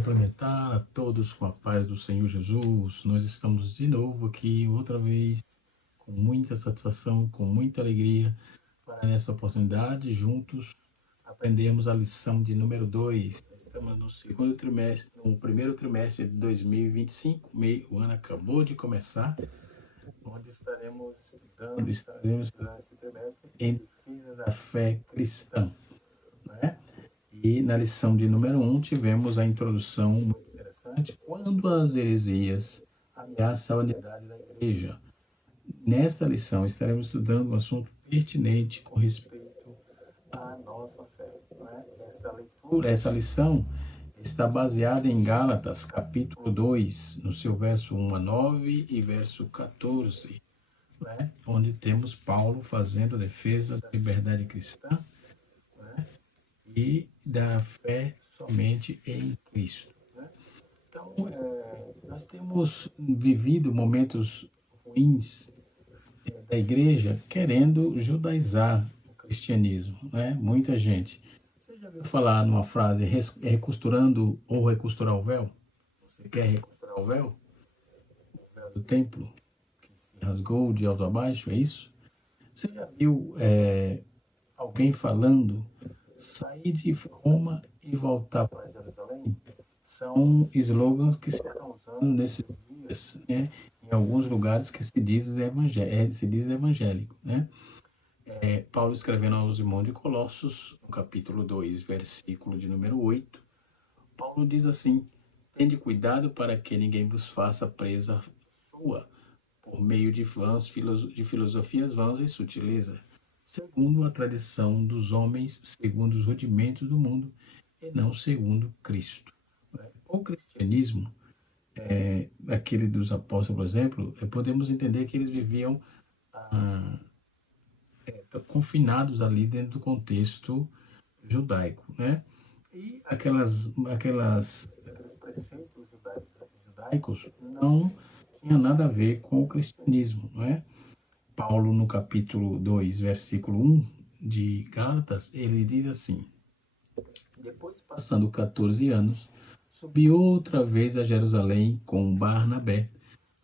cumprimentar a todos com a paz do Senhor Jesus. Nós estamos de novo aqui, outra vez, com muita satisfação, com muita alegria, para nessa oportunidade, juntos, aprendermos a lição de número 2. Estamos no segundo trimestre, no primeiro trimestre de 2025, o ano acabou de começar, onde estaremos estudando esse trimestre em defesa da fé cristã, né? E na lição de número 1 tivemos a introdução muito interessante, quando as heresias ameaçam a unidade da igreja. Nesta lição estaremos estudando um assunto pertinente com respeito à nossa fé, né? Essa lição está baseada em Gálatas, capítulo 2, no seu verso 1 a 9 e verso 14, né? Onde temos Paulo fazendo a defesa da liberdade cristã, né? E da fé somente em Cristo, né? Então, nós temos vivido momentos ruins da igreja querendo judaizar o cristianismo, né? Muita gente. Você já ouviu falar numa frase, recosturando ou recosturar o véu? Você quer recosturar o véu? O véu do templo, que se rasgou de alto a baixo, é isso? Você já viu alguém falando sair de Roma e voltar para Jerusalém? São slogans que se estão usando nesses dias, né? Em alguns lugares que se diz evangélico, né? Paulo escrevendo aos irmãos de Colossos, no capítulo 2, versículo de número 8, Paulo diz assim: tende cuidado para que ninguém vos faça presa sua, por meio de filosofias vãs e sutileza, segundo a tradição dos homens, segundo os rudimentos do mundo, e não segundo Cristo. O cristianismo, aquele dos apóstolos, por exemplo, podemos entender que eles viviam confinados ali dentro do contexto judaico, né? E aqueles preceitos judaicos não tinha nada a ver com o cristianismo, não é? Paulo, no capítulo 2, versículo 1 de Gálatas, ele diz assim: depois, passando 14 anos, subi outra vez a Jerusalém com Barnabé,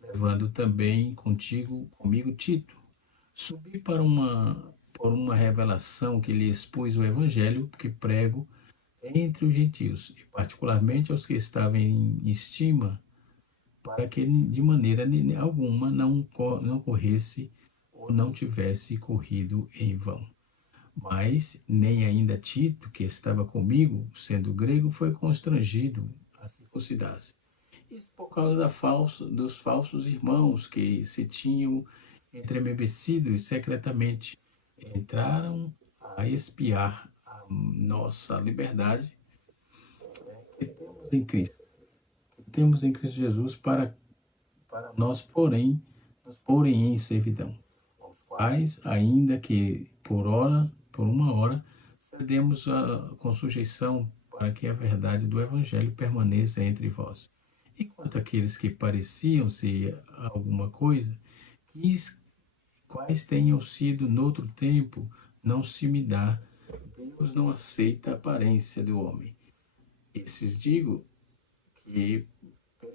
levando também comigo Tito. Subi por uma revelação que lhe expus o evangelho que prego entre os gentios, e particularmente aos que estavam em estima, para que de maneira alguma não corresse ou não tivesse corrido em vão. Mas nem ainda Tito, que estava comigo, sendo grego, foi constrangido a circuncidar-se. Isso por causa dos falsos irmãos que se tinham entremebecido e secretamente entraram a espiar a nossa liberdade que temos em Cristo Jesus para nós, porém, nos porem em servidão, aos quais, ainda que por uma hora, cedemos com sujeição para que a verdade do Evangelho permaneça entre vós. Enquanto aqueles que pareciam ser alguma coisa, quais tenham sido noutro tempo, não se me dá. Deus não aceita a aparência do homem. Esses digo que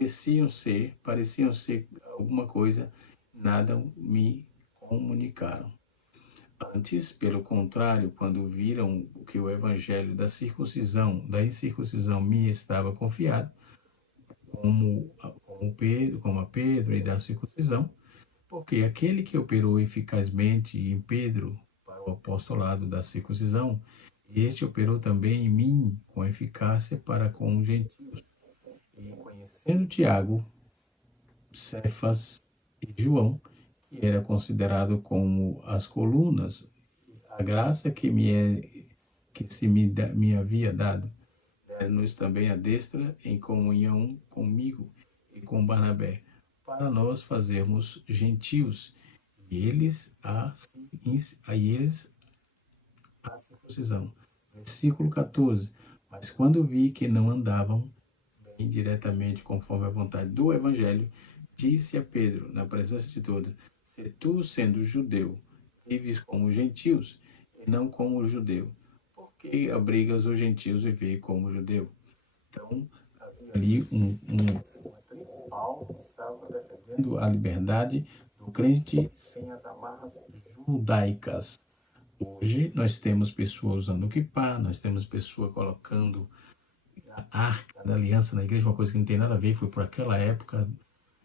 pareciam ser alguma coisa, nada me comunicaram. Antes, pelo contrário, quando viram que o evangelho da incircuncisão me estava confiado, como a Pedro e da circuncisão, porque aquele que operou eficazmente em Pedro para o apostolado da circuncisão, este operou também em mim com eficácia para com os gentios. E conhecendo Tiago, Cefas e João, que era considerado como as colunas, a graça me havia dado, deram-nos também a destra em comunhão comigo e com Barnabé, para nós fazermos gentios, e eles a circuncisão. Versículo 14. Mas quando vi que não andavam bem diretamente conforme a vontade do Evangelho, disse a Pedro, na presença de todos: se tu, sendo judeu, vives como gentios e não como judeu, por que obrigas os gentios a viver como judeu? Então, havia ali Paulo estava defendendo a liberdade do crente sem as amarras judaicas. Hoje nós temos pessoas usando o kippah, nós temos pessoa colocando a arca da aliança na igreja, uma coisa que não tem nada a ver, foi por aquela época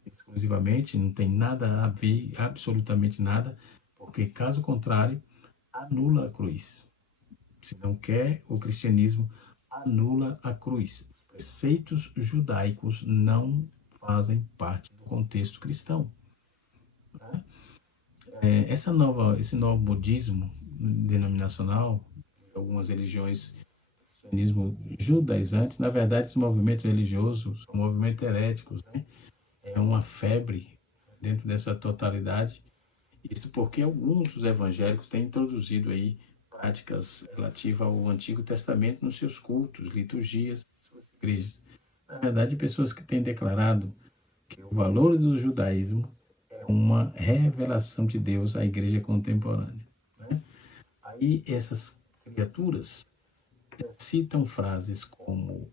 exclusivamente, não tem nada a ver, absolutamente nada, porque caso contrário, anula a cruz. Se não quer o cristianismo, anula a cruz. Os preceitos judaicos não fazem parte do contexto cristão. Né? Esse novo modismo denominacional, algumas religiões, cristianismo judaizante, na verdade, esse movimento religioso são movimentos heréticos, né? É uma febre dentro dessa totalidade. Isso porque alguns dos evangélicos têm introduzido aí práticas relativas ao Antigo Testamento nos seus cultos, liturgias, suas igrejas. Na verdade, pessoas que têm declarado que o valor do judaísmo é uma revelação de Deus à igreja contemporânea. Né? Aí essas criaturas citam frases como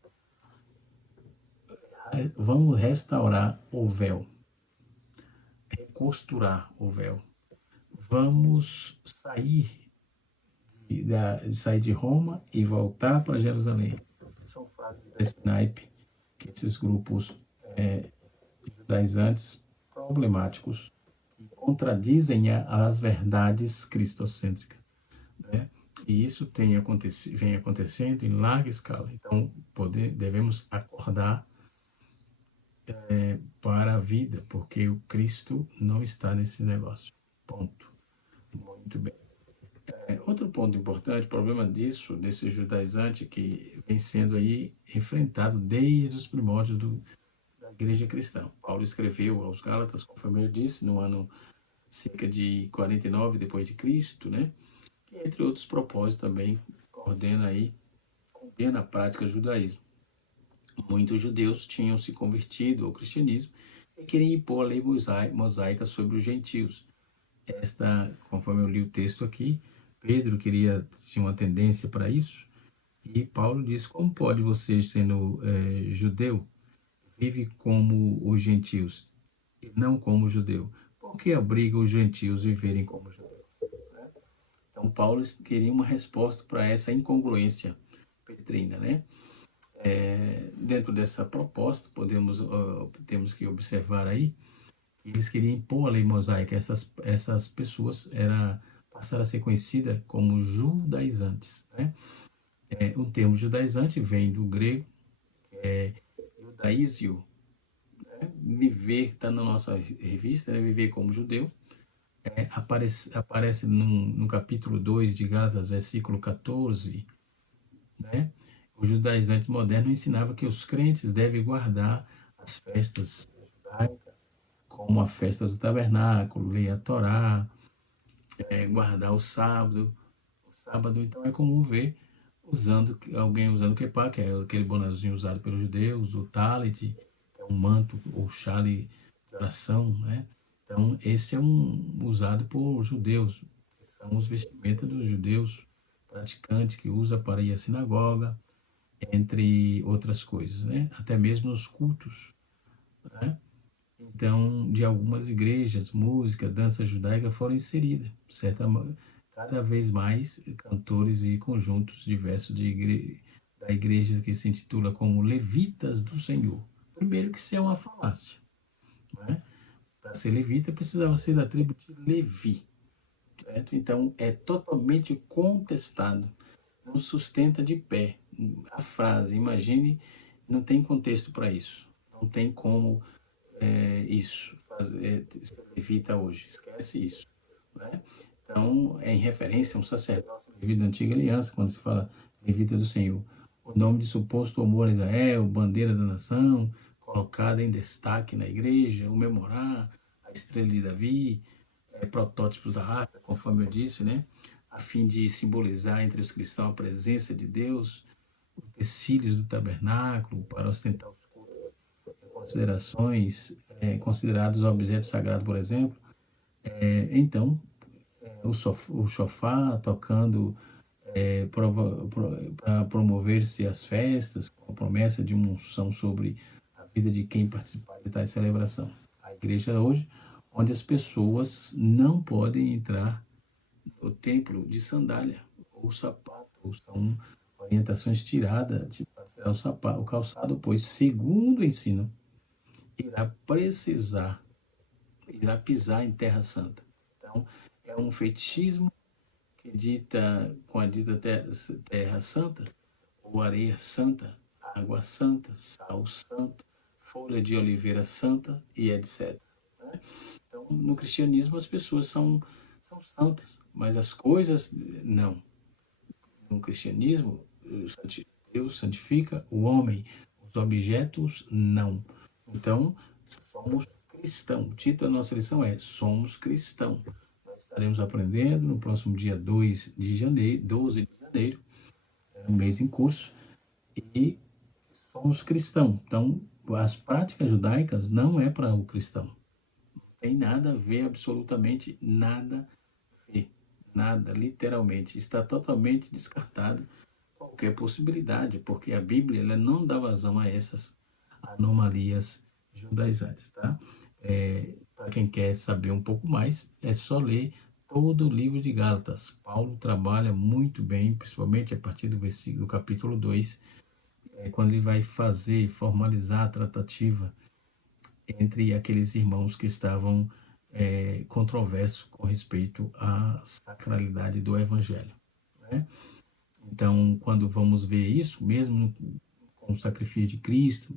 vamos restaurar o véu, recosturar o véu, vamos sair de Roma e voltar para Jerusalém. São frases desse naipe que esses grupos judaizantes problemáticos que contradizem as verdades cristocêntricas. Né? E isso vem acontecendo em larga escala. Então, devemos acordar para a vida, porque o Cristo não está nesse negócio. Ponto. Muito bem. Outro ponto importante, problema desse judaizante que vem sendo aí enfrentado desde os primórdios da igreja cristã. Paulo escreveu aos Gálatas, conforme eu disse, no ano cerca de 49 depois de Cristo, né? E, entre outros propósitos também, condena a prática do judaísmo. Muitos judeus tinham se convertido ao cristianismo e queriam impor a lei mosaica sobre os gentios. Conforme eu li o texto aqui, Pedro tinha uma tendência para isso, e Paulo disse: como pode você, sendo judeu, vive como os gentios e não como judeu? Por que obriga os gentios a viverem como judeus? Então, Paulo queria uma resposta para essa incongruência petrina, né? Dentro dessa proposta, temos que observar aí que eles queriam impor a lei mosaica. Essas pessoas passaram a ser conhecidas como judaizantes, né? O termo judaizante vem do grego, judaísio, né? Viver, está na nossa revista, né? Viver como judeu. Aparece no capítulo 2 de Gálatas, versículo 14, né? O judaizante moderno ensinava que os crentes devem guardar as festas judaicas, como a festa do tabernáculo, ler a Torá, guardar o sábado. Então, é comum ver alguém usando o kippah, que é aquele bonezinho usado pelos judeus, o talit, que é um manto ou chale de oração, né? Então, esse é usado por judeus, que são os vestimentas dos judeus praticantes, que usa para ir à sinagoga, entre outras coisas, né? Até mesmo nos cultos, né? Então, de algumas igrejas, música, dança judaica foram inseridas. Cada vez mais, cantores e conjuntos diversos da igreja que se intitula como Levitas do Senhor. Primeiro que isso é uma falácia. Né? Para ser levita, precisava ser da tribo de Levi. Certo? Então, é totalmente contestado. Não sustenta de pé. A frase, imagine, não tem contexto para isso. Não tem como ser levita hoje. Esquece isso. Né? Então, é em referência a um sacerdócio levita da antiga aliança, quando se fala levita do Senhor. O nome de suposto amor a Israel, bandeira da nação, colocada em destaque na igreja, o memorar, a estrela de Davi, protótipos da arca, conforme eu disse, né? A fim de simbolizar entre os cristãos a presença de Deus, os utensílios do tabernáculo, para ostentar os cultos, considerações, considerados objetos sagrados, por exemplo. Então, o chofar tocando para promover-se as festas, com a promessa de uma unção sobre a vida de quem participar de tais celebração. A igreja hoje, onde as pessoas não podem entrar no templo de sandália ou sapato, ou são orientações tiradas para tirar o calçado, pois, segundo o ensino, irá pisar em terra santa. Então, é um fetichismo que dita, com a dita terra santa, ou areia santa, água santa, sal santo, folha de oliveira santa e etc. Né? Então, no cristianismo, as pessoas são santas, mas as coisas não. No cristianismo, Deus santifica o homem, os objetos não. Então, somos cristãos. O título da nossa lição é Somos Cristãos. Nós estaremos aprendendo no próximo dia 12 de janeiro, um mês em curso, e somos cristãos. Então, as práticas judaicas não é para o cristão. Não tem nada a ver, absolutamente nada a ver. Nada, literalmente. Está totalmente descartado qualquer possibilidade, porque a Bíblia ela não dá vazão a essas anomalias judaizantes, tá? Para quem quer saber um pouco mais, é só ler todo o livro de Gálatas. Paulo trabalha muito bem, principalmente a partir do capítulo 2, quando ele vai formalizar a tratativa entre aqueles irmãos que estavam controversos com respeito à sacralidade do Evangelho, né? Então, quando vamos ver isso, mesmo com o sacrifício de Cristo,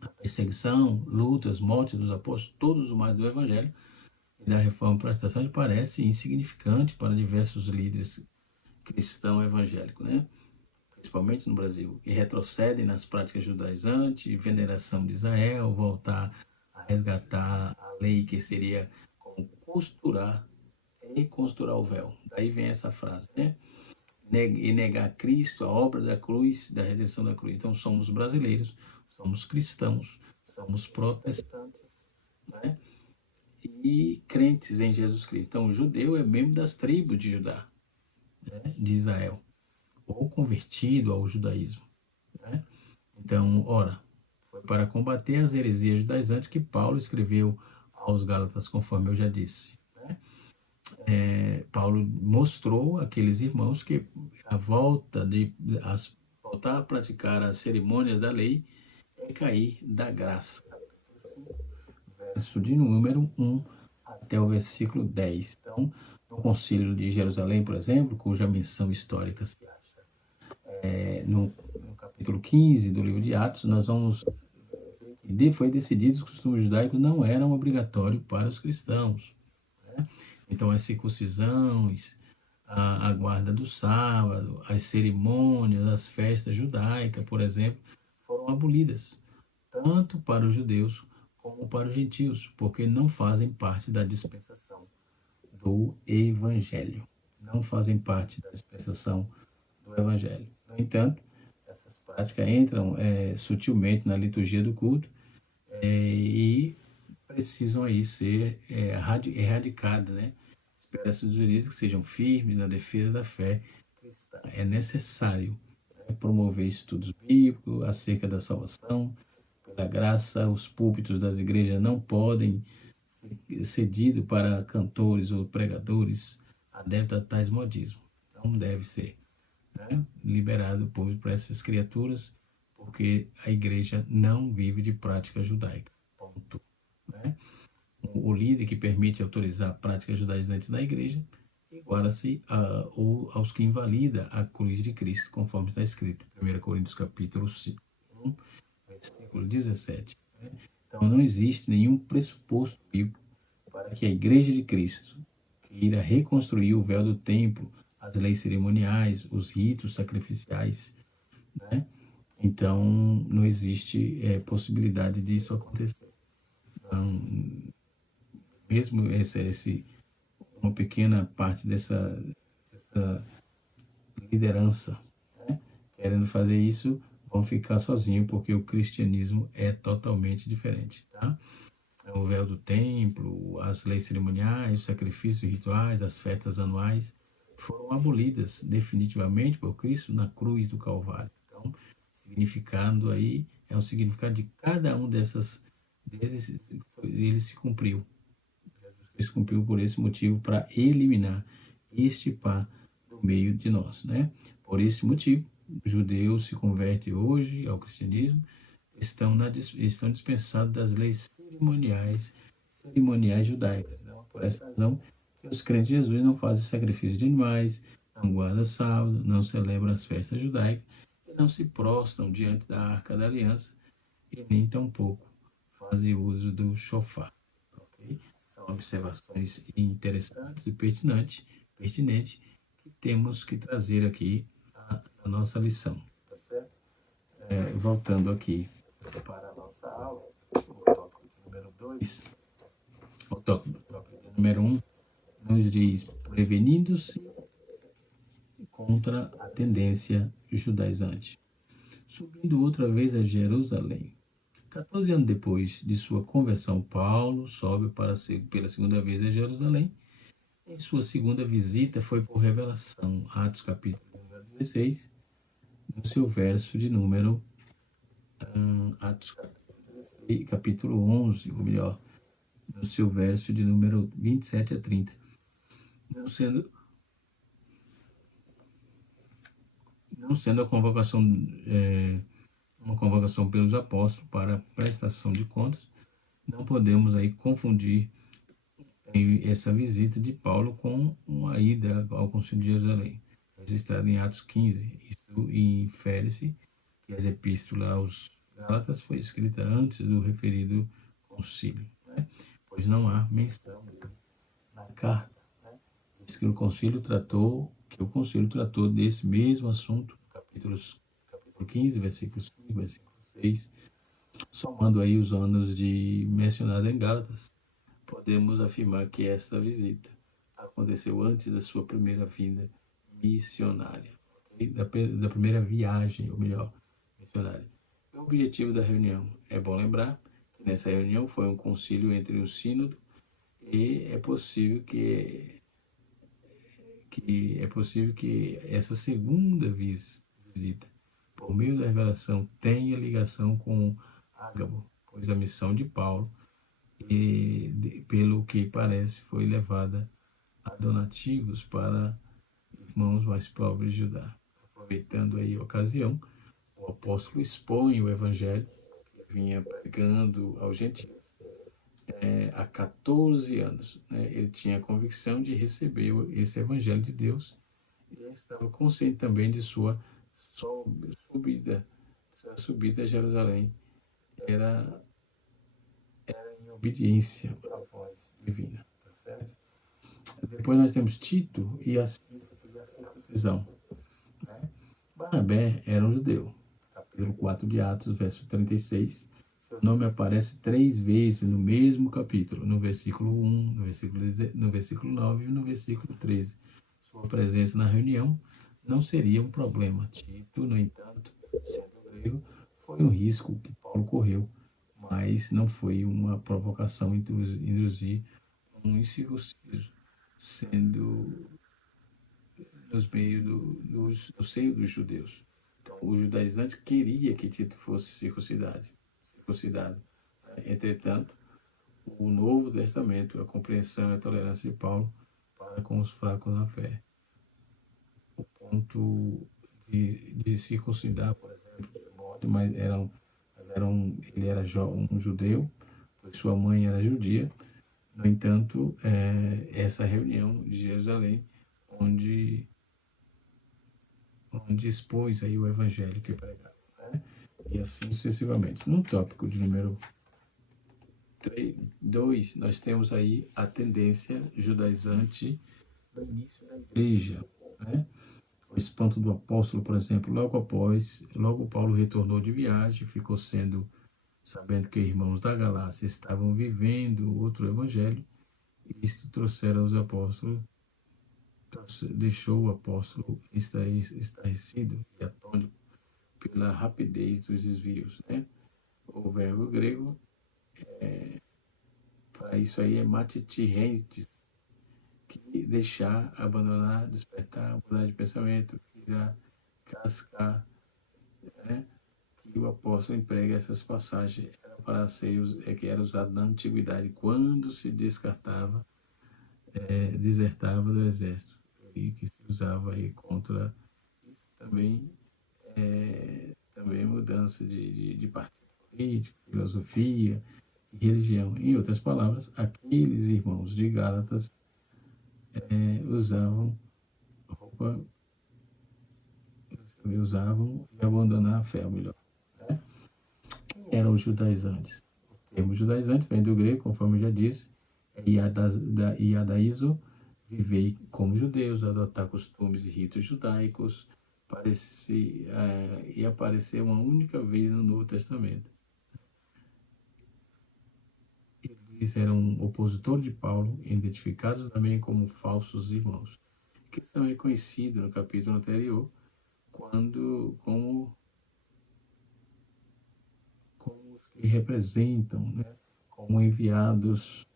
a perseguição, lutas, morte dos apóstolos, todos os mais do Evangelho e da reforma protestante parece insignificante para diversos líderes cristãos evangélicos, né? Principalmente no Brasil, que retrocedem nas práticas judaizantes, veneração de Israel, voltar a resgatar a lei que seria como reconstruir o véu. Daí vem essa frase, né? E negar Cristo, a obra da cruz, da redenção da cruz. Então, somos brasileiros, somos cristãos, somos protestantes, né? E crentes em Jesus Cristo. Então, o judeu é membro das tribos de Judá, né? De Israel, ou convertido ao judaísmo, né? Então, ora, foi para combater as heresias judaizantes que Paulo escreveu aos Gálatas, conforme eu já disse, né? Paulo mostrou àqueles irmãos que voltar a praticar as cerimônias da lei é cair da graça. Verso de número 1 até o versículo 10. Então, no Concílio de Jerusalém, por exemplo, cuja menção histórica se acha no capítulo 15 do livro de Atos, nós vamos ver que foi decidido que os costumes judaicos não eram obrigatórios para os cristãos, né? Então, as circuncisões, a guarda do sábado, as cerimônias, as festas judaicas, por exemplo, foram abolidas, tanto para os judeus como para os gentios, porque não fazem parte da dispensação do Evangelho. Não fazem parte da dispensação do Evangelho. No entanto, essas práticas entram sutilmente na liturgia do culto e precisam aí ser erradicadas, né? Espera-se dos juristas que sejam firmes na defesa da fé cristã. É necessário promover estudos bíblicos acerca da salvação, pela graça. Os púlpitos das igrejas não podem ser cedidos para cantores ou pregadores adeptos a tais modismos. Não deve ser, né, liberado o povo para essas criaturas, porque a igreja não vive de prática judaica. Ponto. Né? O líder que permite autorizar práticas judaizantes na igreja iguala-se aos que invalida a cruz de Cristo, conforme está escrito em 1 Coríntios capítulo 5, versículo 17. Né? Então, não existe nenhum pressuposto bíblico para que a igreja de Cristo queira reconstruir o véu do templo, as leis cerimoniais, os ritos sacrificiais, né? Então, não existe possibilidade disso acontecer. Então, mesmo uma pequena parte dessa liderança, né, querendo fazer isso, vão ficar sozinhos, porque o cristianismo é totalmente diferente, tá? O véu do templo, as leis cerimoniais, os sacrifícios rituais, as festas anuais, foram abolidas definitivamente por Cristo na cruz do Calvário. Então, significando aí, é o significado de cada um desses, ele se cumpriu. Jesus Cristo cumpriu por esse motivo, para eliminar, extirpar do meio de nós, né? Por esse motivo, os judeus se convertem hoje ao cristianismo, estão dispensados das leis cerimoniais judaicas. Então, por essa razão, que os crentes de Jesus não fazem sacrifício de animais, não guardam sábado, não celebram as festas judaicas, e não se prostram diante da arca da aliança, e nem tampouco fazem uso do shofar. Okay? São observações interessantes e pertinentes que temos que trazer aqui na nossa lição. Tá certo? Voltando aqui para a nossa aula, o tópico de número 2, o tópico de número 1, nos diz: prevenindo-se contra a tendência judaizante. Subindo outra vez a Jerusalém. 14 anos depois de sua conversão, Paulo sobe pela segunda vez a Jerusalém. Em sua segunda visita foi por revelação, Atos capítulo 16, no seu verso de número Atos capítulo 11, ou melhor, no seu verso de número 27 a 30. Não sendo a convocação, uma convocação pelos apóstolos para prestação de contas, não podemos aí confundir essa visita de Paulo com uma ida ao Concílio de Jerusalém, registrada em Atos 15. Isso infere-se que as epístolas aos Gálatas foi escrita antes do referido concílio, né? Pois não há menção dele na carta. Né? Diz que o concílio tratou desse mesmo assunto, capítulo 15, versículo 5, versículo 6, somando aí os anos de mencionado em Gálatas, podemos afirmar que esta visita aconteceu antes da sua primeira vinda missionária, okay? da primeira viagem, ou melhor, missionária. O objetivo da reunião, é bom lembrar que nessa reunião foi um concílio entre o sínodo, e é possível que essa segunda visita, por meio da revelação, tenha ligação com Ágabo, pois a missão de Paulo, pelo que parece, foi levada a donativos para irmãos mais pobres de Judá. Aproveitando aí a ocasião, o apóstolo expõe o evangelho que vinha pregando aos gentios há 14 anos. Né? Ele tinha a convicção de receber esse evangelho de Deus e estava consciente também de sua subida a Jerusalém. Era em obediência à voz divina. Tá certo? Depois nós temos Tito e a circuncisão. Né? Barnabé era um judeu. Capítulo 4 de Atos, verso 36. Seu nome aparece 3 vezes no mesmo capítulo, no versículo 1, no versículo 9 e no versículo 13. Sua presença na reunião não seria um problema. Tito, no entanto, sendo grego, foi um risco que Paulo correu, mas não foi uma provocação induzir um incircunciso, sendo nos meios do seio dos judeus. Então, os judaizantes queria que Tito fosse circuncidado. Entretanto, o Novo Testamento, a compreensão e a tolerância de Paulo para com os fracos na fé. O ponto de circuncidar, por exemplo, mas ele era um judeu, pois sua mãe era judia. No entanto, essa reunião de Jerusalém, onde expôs aí o evangelho que pregava, né? E assim sucessivamente. No tópico de número 2, nós temos aí a tendência judaizante no início da igreja, né? O espanto do apóstolo, por exemplo, logo Paulo retornou de viagem, ficou sabendo que irmãos da Galácia estavam vivendo outro evangelho, e isto trouxeram aos apóstolos, deixou o apóstolo estarrecido e atônito pela rapidez dos desvios, né? O verbo grego para isso aí é matitirentes, que deixar, abandonar, despertar, mudar de pensamento, virar, cascar, né? Que o apóstolo emprega essas passagens era para ser que era usado na antiguidade quando se descartava, desertava do exército e que se usava aí contra isso também também mudança de partido político, filosofia e religião. Em outras palavras, aqueles irmãos de Gálatas usavam roupa, usavam e abandonar a fé, ou melhor. Né? Quem eram os judaizantes? O termo judaizante vem do grego, conforme eu já disse, iadaizo, viver como judeus, adotar costumes e ritos judaicos, e aparecer uma única vez no Novo Testamento. Eles eram opositores de Paulo, identificados também como falsos irmãos, que são reconhecidos no capítulo anterior como os que representam, né, como enviados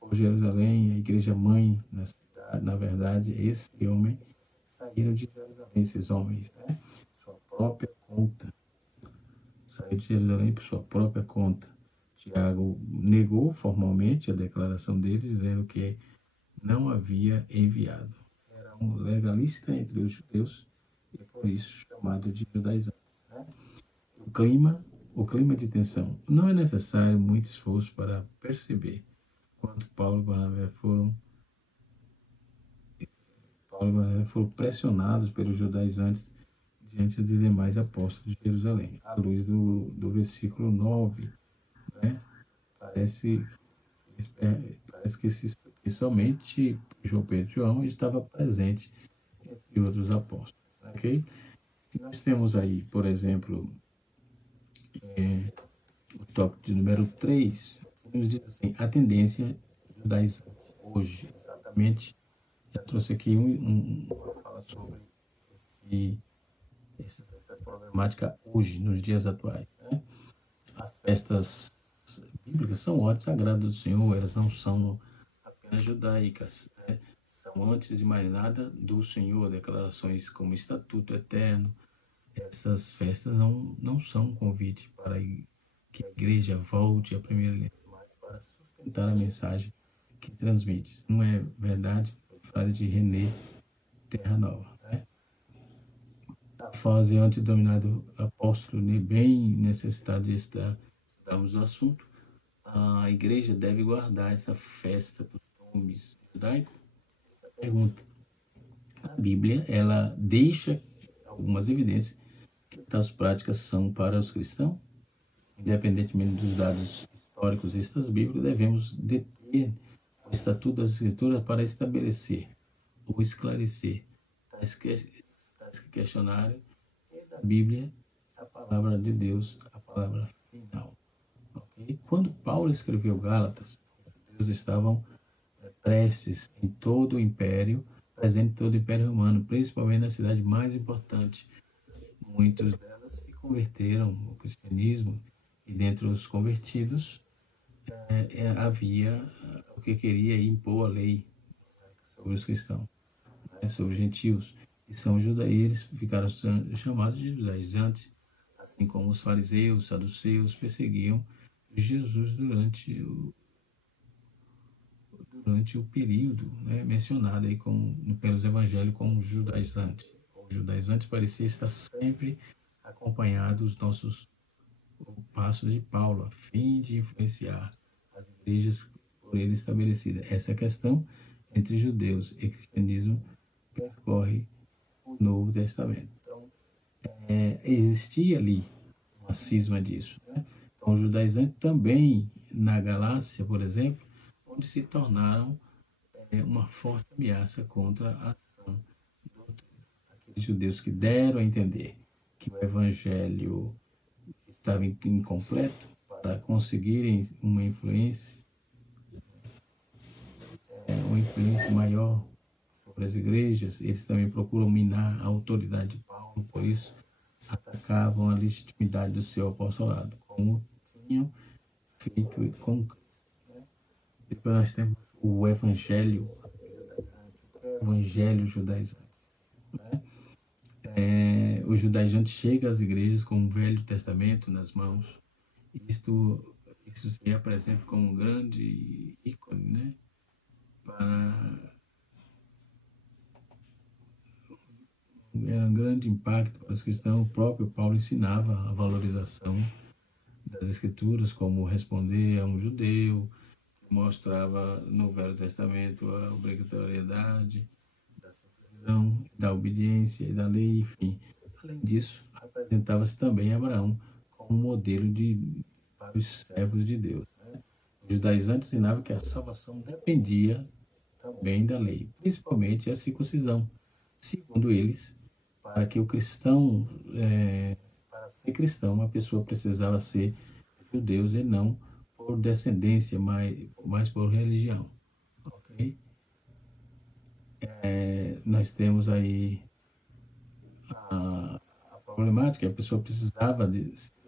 por Jerusalém, a igreja mãe na cidade. Na verdade, esse homem saíram de Jerusalém, esses homens, né, sua própria conta. Saiu de Jerusalém por sua própria conta. Tiago negou formalmente a declaração deles, dizendo que não havia enviado. Era um legalista entre os judeus e por isso chamado de judaizantes. Né? O clima de tensão. Não é necessário muito esforço para perceber quanto Paulo e Barnabé foram pressionados pelos judaizantes diante dos demais apóstolos de Jerusalém. À luz do versículo 9, né? Parece que somente João Pedro e João estava presente entre outros apóstolos. Ok? Nós temos aí, por exemplo, o tópico de número 3, que nos diz assim, a tendência judaizante hoje, exatamente. Já trouxe aqui uma fala sobre essa problemática hoje, nos dias atuais. Né? As festas bíblicas são ordens sagradas do Senhor, elas não são apenas judaicas. Né? São, antes de mais nada, do Senhor, declarações como estatuto eterno. Essas festas não são um convite para que a igreja volte à primeira aliança, mas para sustentar a mensagem que transmite. Não é verdade? Frase de René Terra Nova. Né? A fase antes dominado apóstolo, né, bem necessitado de estudarmos o assunto, a igreja deve guardar essa festa, costumes judaicos? Essa pergunta. A Bíblia, ela deixa algumas evidências que tais práticas são para os cristãos. Independentemente dos dados históricos e textos bíblicos, devemos deter o estatuto das escrituras para estabelecer ou esclarecer tais questionários e da Bíblia, a palavra de Deus, a palavra final. Okay? Quando Paulo escreveu Gálatas, os judeus estavam prestes em todo o império, presente em todo o império romano, principalmente na cidade mais importante. Muitos delas se converteram ao cristianismo e dentre os convertidos havia o que queria impor a lei sobre os cristãos, né, sobre os gentios. E são eles ficaram chamados de judaizantes, assim como os fariseus, saduceus perseguiam Jesus durante o período, né, mencionado aí pelos evangelhos como judaizante. O judaizante parecia estar sempre acompanhado dos nossos passos de Paulo, a fim de influenciar as igrejas por ele estabelecidas. Essa questão entre judeus e cristianismo percorre o Novo Testamento. Então, existia ali uma cisma disso. Né? Então, os judaizantes também, na Galácia, por exemplo, onde se tornaram uma forte ameaça contra a ação daqueles judeus que deram a entender que o evangelho estava incompleto para conseguirem uma influência maior sobre as igrejas. Eles também procuram minar a autoridade de Paulo, por isso atacavam a legitimidade do seu apostolado, como tinham feito com Cristo. Né? Depois nós temos o evangelho judaizante. Né? O judaizante chega às igrejas com o Velho Testamento nas mãos. Isso se apresenta como um grande ícone, né? Era um grande impacto para os cristãos. O próprio Paulo ensinava a valorização das Escrituras, como responder a um judeu, mostrava no Velho Testamento a obrigatoriedade da circuncisão, da obediência e da lei, enfim. Além disso, apresentava-se também Abraão como modelo para os servos de Deus. Né? Os judaizantes ensinavam que a salvação dependia também da lei, principalmente a circuncisão. Segundo eles, para que o cristão, para ser cristão, a pessoa precisava ser judeu e não por descendência, mas por religião. Ok? Nós temos aí a problemática, a pessoa precisava,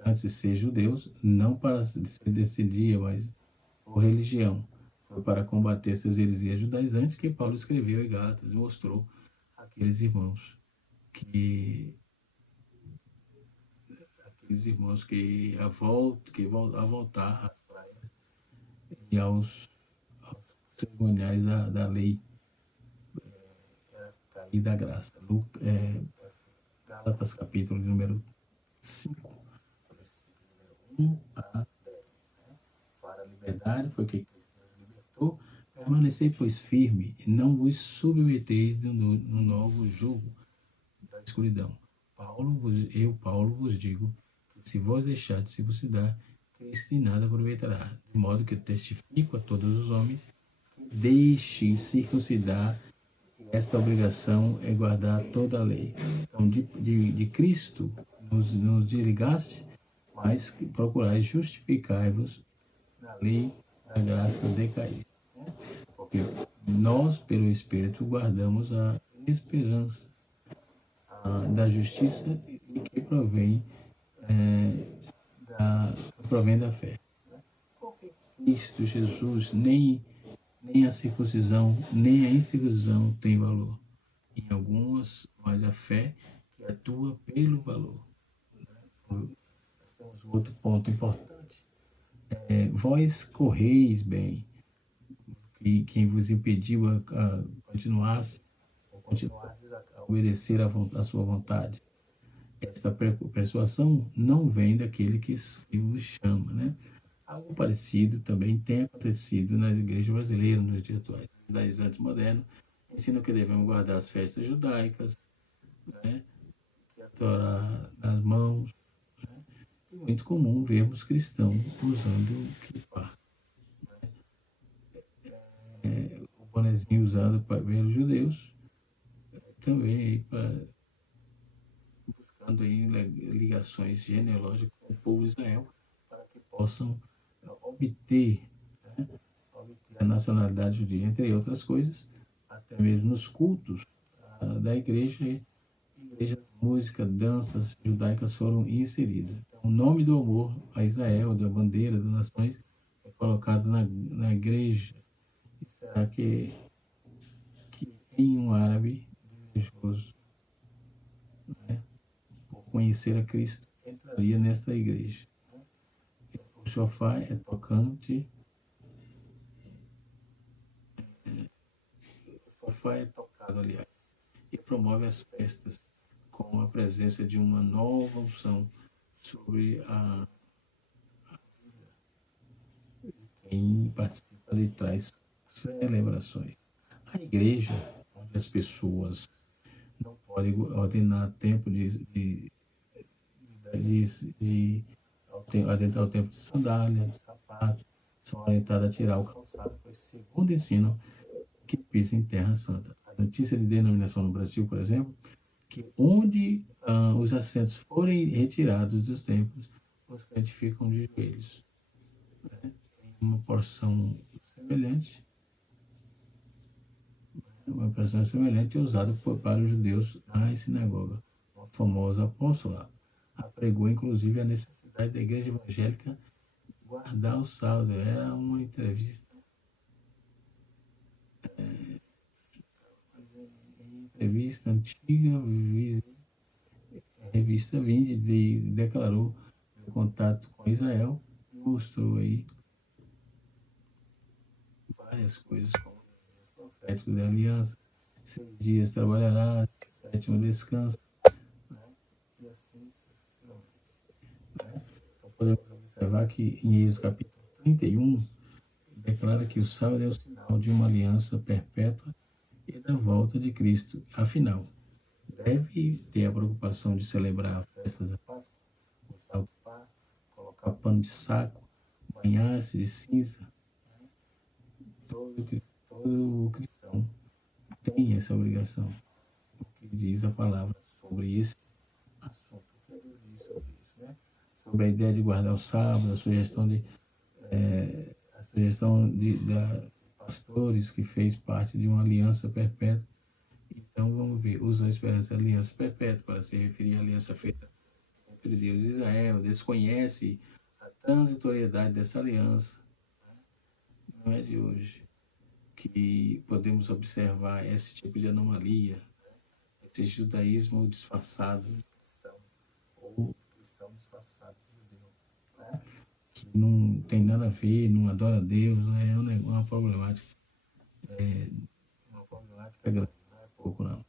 antes de ser judeu, não para se decidir, mas por religião. Foi para combater essas heresias judaizantes que Paulo escreveu em Gálatas e mostrou àqueles irmãos que a voltar às praias e aos cerimoniais da lei e da graça. Gálatas capítulo número 5, versículo 1 a 10. Né? Para a liberdade foi que Cristo nos libertou. Permanecei, pois, firme, e não vos submeteis no novo jugo da escuridão. Paulo vos digo, que se vós deixar de circuncidar, Cristo em nada aproveitará. De modo que eu testifico a todos os homens, deixe circuncidar. Esta obrigação é guardar toda a lei. Então, de Cristo nos desligaste, mas procurais justificar-vos na lei da graça decaíste. Porque nós, pelo Espírito, guardamos a esperança da justiça e que provém da fé. Porque Cristo Jesus, nem a circuncisão, nem a incircuncisão tem valor. Em algumas, mas a fé que atua pelo valor. Nós temos outro ponto importante. Vós correis bem, e quem vos impediu a continuar a obedecer a sua vontade. Esta persuasão não vem daquele que vos chama, né? Algo parecido também tem acontecido nas igrejas brasileiras nos dias atuais. Os judaizantes modernos ensinam que devemos guardar as festas judaicas, né? Que a Torá nas mãos. Né? É muito comum vermos cristãos usando kippah. O bonezinho usado pelos judeus, também buscando aí ligações genealógicas com o povo de Israel, para que possam obter a nacionalidade judia, entre outras coisas, até mesmo nos cultos da igreja, música, danças judaicas foram inseridas. Então, o nome do amor a Israel, da bandeira das nações, é colocado na igreja. E será que em um árabe desejoso, né, por conhecer a Cristo, entraria nesta igreja? O shofar é tocante. O shofar é tocado, aliás, e promove as festas com a presença de uma nova unção sobre a vida de quem participa de tais celebrações. A igreja, onde as pessoas não podem ordenar tempo de adentrar o tempo de sandália, de sapato, são orientadas a tirar o calçado, pois segundo ensinam que pisa em terra santa. A notícia de denominação no Brasil, por exemplo, que onde os assentos forem retirados dos templos, os crentes ficam de joelhos. Né? Em uma porção semelhante, usada para os judeus na sinagoga. O famoso apóstolo apregou, inclusive, a necessidade da igreja evangélica guardar o sábado. Era uma entrevista entrevista antiga, revista Vinde, declarou o contato com Israel, mostrou aí várias coisas, como os dias proféticos da aliança, 6 dias trabalhará, 7º descanso, né? E assim sucessivamente. Né? Então podemos observar que em Êxodo capítulo 31, declara que o sábado é o sinal de uma aliança perpétua e da volta de Cristo. Afinal, deve ter a preocupação de celebrar festas da Páscoa, usar o pá, colocar pano de saco, banhar-se de cinza. Todo cristão tem essa obrigação. O que diz a palavra sobre esse assunto? O que Deus diz sobre isso, né? Sobre a ideia de guardar o sábado, a sugestão de pastores que fez parte de uma aliança perpétua. Então vamos ver, usa a esperança da aliança perpétua para se referir à aliança feita entre Deus e Israel, desconhece a transitoriedade dessa aliança. Não é de hoje que podemos observar esse tipo de anomalia, esse judaísmo disfarçado de cristão, ou cristão disfarçado de judeu, né? Que não tem nada a ver, não adora Deus, é uma problemática, grande, não é pouco não.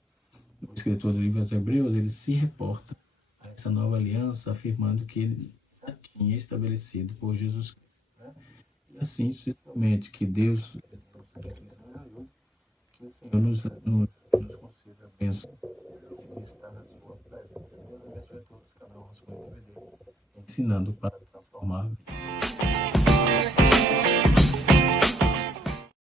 O escritor do livro dos Hebreus, ele se reporta a essa nova aliança, afirmando que ele já tinha estabelecido por Jesus Cristo, né? E assim sucessivamente, que Deus nos ajude, que o Senhor nos conceda a bênção de estar na sua presença. Deus abençoe a todos, canal Rascunho TVD, ensinando para